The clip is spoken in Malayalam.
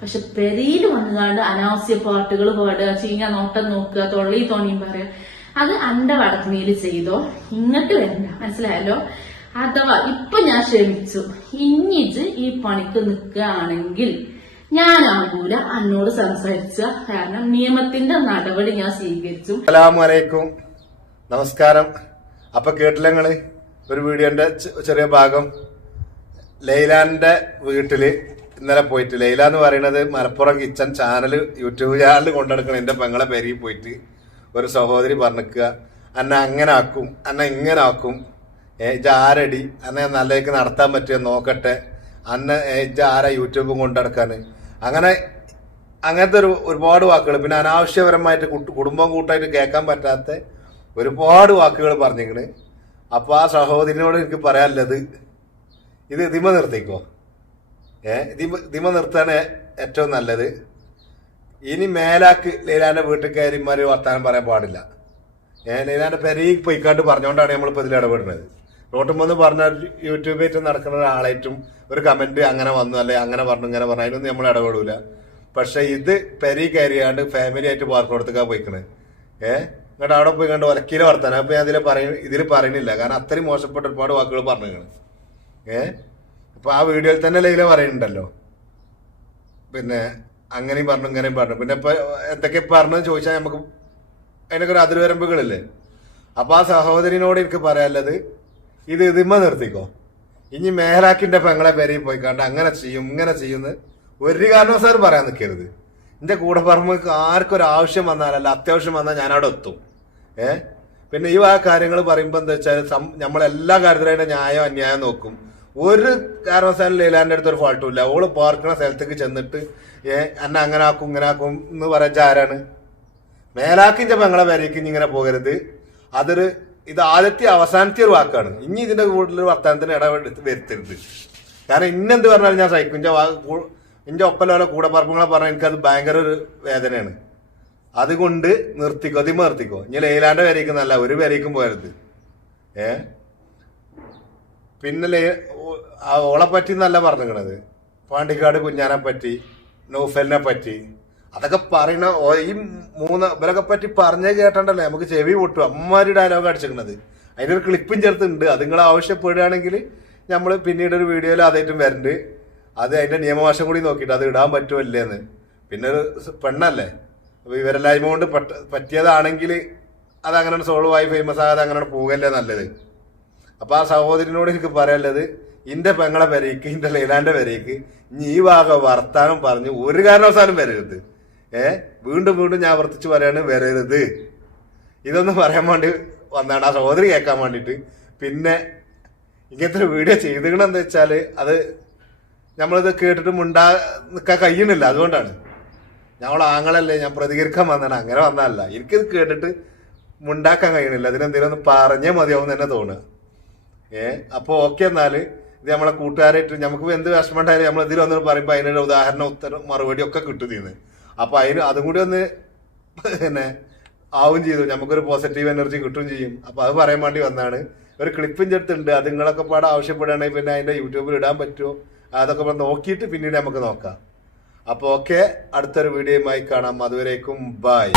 പക്ഷെ പെരയിൽ വന്നുകാണ്ട് അനാവശ്യ പാട്ടുകൾ പാടുക, ചീങ്ങ നോട്ടം നോക്കുക, തൊള്ളി തോണിയും പറയുക, അത് അന്റെ വടക്കുമേല് ചെയ്തോ, ഇങ്ങോട്ട് വരണ്ട. മനസ്സിലായല്ലോ? അഥവാ ഇപ്പൊ ഞാൻ ക്ഷമിച്ചു, ഇനിച്ച് ഈ പണിക്ക് നിൽക്കുകയാണെങ്കിൽ ഞാനാകൂല എന്നോട് സംസാരിച്ച. കാരണം നിയമത്തിന്റെ നടപടി ഞാൻ സ്വീകരിച്ചു. അസ്സലാമലൈക്കും, നമസ്കാരം. അപ്പൊ കേട്ടില്ലങ്ങള് ഒരു വീഡിയോന്റെ ചെറിയ ഭാഗം. ലൈലാന്റെ വീട്ടില് ഇന്നലെ പോയിട്ട്, ലൈല എന്ന് പറയുന്നത് Malappuram kitchen channel YouTube channel കൊണ്ടെടുക്കണം. എന്റെ പെങ്ങളെ പേരിൽ പോയിട്ട് ഒരു സഹോദരി പറഞ്ഞിക്കുക, അന്നെ അങ്ങനെ ആക്കും, അന്നെ ഇങ്ങനെ ആക്കും, ഇജ ആരടി, അന്നെ നല്ലേക്ക് നടത്താൻ പറ്റുമോ നോക്കട്ടെ, അന്നെ ഇജ ആരാ യൂട്യൂബും കൊണ്ടെടുക്കാന്, അങ്ങനത്തെ ഒരുപാട് വാക്കുകൾ. പിന്നെ അനാവശ്യപരമായിട്ട് കുടുംബം കൂട്ടായിട്ട് കേൾക്കാൻ പറ്റാത്ത ഒരുപാട് വാക്കുകൾ പറഞ്ഞിരിക്കണ്. അപ്പൊ ആ സഹോദരിനോട് എനിക്ക് പറയാനുള്ളത്, ഇത് ഇതിമ നിർത്തിക്കോ. ഇതിമ നിർത്താൻ ഏറ്റവും നല്ലത്. ഇനി മേലാക്ക് ലൈലാന്റെ വീട്ടിൽ കയറിമാര് വർത്താനം പറയാൻ പാടില്ല. ലൈലാന്റെ പെരയിൽ പോയിക്കാണ്ട് പറഞ്ഞുകൊണ്ടാണ് നമ്മളിപ്പോ ഇതിൽ ഇടപെടുന്നത്. റോട്ടുമ്പെന്ന് പറഞ്ഞ യൂട്യൂബായിട്ട് നടക്കുന്ന ഒരാളായിട്ടും ഒരു കമന്റ് അങ്ങനെ വന്നു, അല്ലെ അങ്ങനെ പറഞ്ഞു ഇങ്ങനെ പറഞ്ഞു, അതിനൊന്നും നമ്മൾ ഇടപെടൂല. പക്ഷെ ഇത് പെരയിൽ കയറിയാണ്ട് ഫാമിലി ആയിട്ട് പാർക്ക് കൊടുത്തേക്കാൻ പോയിക്കണ്. ഇങ്ങോട്ട് അവിടെ പോയി കണ്ട് ഒലക്കീല് വർത്താനം. അപ്പൊ ഞാൻ ഇതിൽ പറയുന്നില്ല, കാരണം അത്രയും മോശപ്പെട്ട ഒരുപാട് വാക്കുകൾ പറഞ്ഞിരിക്കണ്. അപ്പൊ ആ വീഡിയോയിൽ തന്നെ ലൈല പറയുന്നുണ്ടല്ലോ, പിന്നെ അങ്ങനെയും പറഞ്ഞു ഇങ്ങനെയും പറഞ്ഞു. പിന്നെ ഇപ്പൊ എന്തൊക്കെ പറഞ്ഞെന്ന് ചോദിച്ചാൽ നമുക്ക് അതിനൊക്കെ ഒരു അതിർവരമ്പുകളില്ലേ. അപ്പൊ ആ സഹോദരിനോട് എനിക്ക് പറയാനുള്ളത്, ഇത് ഇതിമ നിർത്തിക്കോ. ഇനി മേഹലാക്കിന്റെ പെങ്ങളെ പേരിൽ പോയി കണ്ട് അങ്ങനെ ചെയ്യും ഇങ്ങനെ ചെയ്യുമെന്ന് ഒരു കാരണവശാലും പറയാൻ നിൽക്കരുത്. എന്റെ കൂടെ പറമ്പ് ആർക്കൊരു ആവശ്യം വന്നാലല്ല, അത്യാവശ്യം വന്നാൽ ഞാൻ അവിടെ എത്തും. പിന്നെ ഈ കാര്യങ്ങൾ പറയുമ്പോ എന്താ വെച്ചാൽ നമ്മളെല്ലാ കാര്യത്തിലായിട്ട് ന്യായം അന്യായം നോക്കും. ഒരു കാരണവശാലും ലൈലാന്റെ അടുത്ത് ഒരു ഫാൾട്ടും ഇല്ല. ഓള് പാർക്കുന്ന സ്ഥലത്തേക്ക് ചെന്നിട്ട് എന്നെ അങ്ങനെ ആക്കും ഇങ്ങനെ ആക്കും എന്ന് പറയാ ആരാണ്? മേലാക്കിന്റെ പെങ്ങളെ പേരേക്ക് ഇനി ഇങ്ങനെ പോകരുത്. ഇത് ആദ്യത്തെ അവസാനത്തെ ഒരു വാക്കാണ്. ഇനി ഇതിന്റെ കൂടുതൽ വർത്തമാനത്തിന് ഇടപെടുത്ത് വരുത്തരുത്. കാരണം ഇന്നെന്ത് പറഞ്ഞാലും ഞാൻ സഹിക്കും. ഇന്റെ ഒപ്പല്ലോ കൂടെ പറമ്പുകളെ പറഞ്ഞാൽ എനിക്കത് ഭയങ്കര ഒരു വേദനയാണ്. അതുകൊണ്ട് നിർത്തിക്കോ, അതിമ നിർത്തിക്കോ. ഇനി ലൈലാന്റെ പേരേക്ക് നല്ല ഒരു പേരേക്കും പോകരുത്. പിന്നെ ഓളെ പറ്റി നല്ല പറഞ്ഞിരിക്കണത്, പാണ്ടിക്കാട് കുഞ്ഞാനെ പറ്റി, നൗഫലിനെ പറ്റി, അതൊക്കെ പറയണ ഈ ഇവരൊക്കെ പറ്റി പറഞ്ഞേ കേട്ടണ്ടല്ലേ നമുക്ക് ചെവി പൊട്ടും. അമ്മമാര് ഡയലോഗ് അടിച്ചിരിക്കണത്. അതിനൊരു ക്ലിപ്പും ചേർത്തുണ്ട്. അത് നിങ്ങൾ ആവശ്യപ്പെടുകയാണെങ്കിൽ നമ്മൾ പിന്നീട് ഒരു വീഡിയോയിൽ അതായിട്ടും വരണ്ട്. അത് അതിന്റെ നിയമവശം കൂടി നോക്കിയിട്ട് അത് ഇടാൻ പറ്റുമോ ഇല്ലേന്ന്. പിന്നെ ഒരു പെണ്ണല്ലേ, അപ്പൊ ഇവരെല്ലായ്മ കൊണ്ട് പറ്റിയതാണെങ്കിൽ അതങ്ങനെ സോൾവ് ആയി ഫേമസ് ആകാതെ അങ്ങനെ പോകല്ലേ നല്ലത്. അപ്പൊ ആ സഹോദരനോട് എനിക്ക് പറയാനുള്ളത്, ഇന്റെ പെങ്ങളെ പെരയ്ക്ക്, ഇന്റെ ലൈലാന്റെ പെരയ്ക്ക് ഈ ഭാഗ വർത്താനം പറഞ്ഞ് ഒരു കാരണവശാലും വരരുത്. വീണ്ടും വീണ്ടും ഞാൻ ആവർത്തിച്ച് പറയാണ്, വരരുത്. ഇതൊന്നും പറയാൻ വേണ്ടി വന്നാണ്, ആ സഹോദരി കേൾക്കാൻ വേണ്ടിയിട്ട്. പിന്നെ ഇങ്ങനത്തെ ഒരു വീഡിയോ ചെയ്തിക്കണെന്ന് വെച്ചാല് അത് നമ്മളിത് കേട്ടിട്ട് നിൽക്കാൻ കഴിയണില്ല. അതുകൊണ്ടാണ് ഞങ്ങൾ ആങ്ങളല്ലേ, ഞാൻ പ്രതികരിക്കാൻ വന്നാണ്, അങ്ങനെ വന്നതല്ല. എനിക്കിത് കേട്ടിട്ട് മുണ്ടാക്കാൻ കഴിയണില്ല. അതിനെന്തെങ്കിലും ഒന്ന് പറഞ്ഞേ മതിയാവും തന്നെ തോന്നുക. അപ്പൊ ഓക്കെ, എന്നാല് ഇത് നമ്മളെ കൂട്ടുകാരായിട്ട് നമുക്ക് എന്ത് വിഷമം ഉണ്ടായാലും നമ്മൾ ഇതിൽ വന്നിട്ട് പറയുമ്പോ അതിനൊരു ഉദാഹരണം, ഉത്തരം, മറുപടി ഒക്കെ കിട്ടും തീന്ന്. അപ്പൊ അതും കൂടി ഒന്ന് പിന്നെ ആവും ചെയ്തു, നമുക്കൊരു പോസിറ്റീവ് എനർജി കിട്ടുകയും ചെയ്യും. അപ്പൊ അത് പറയാൻ വേണ്ടി വന്നാണ്. ഒരു ക്ലിപ്പും ചേർത്തുണ്ട്. അത് നിങ്ങളൊക്കെ പാടെ ആവശ്യപ്പെടുകയാണെങ്കിൽ പിന്നെ അതിന്റെ യൂട്യൂബിൽ ഇടാൻ പറ്റുമോ അതൊക്കെ നോക്കിയിട്ട് പിന്നീട് നമുക്ക് നോക്കാം. അപ്പൊ ഓക്കെ, അടുത്തൊരു വീഡിയോയുമായി കാണാം. അതുവരേക്കും ബൈ.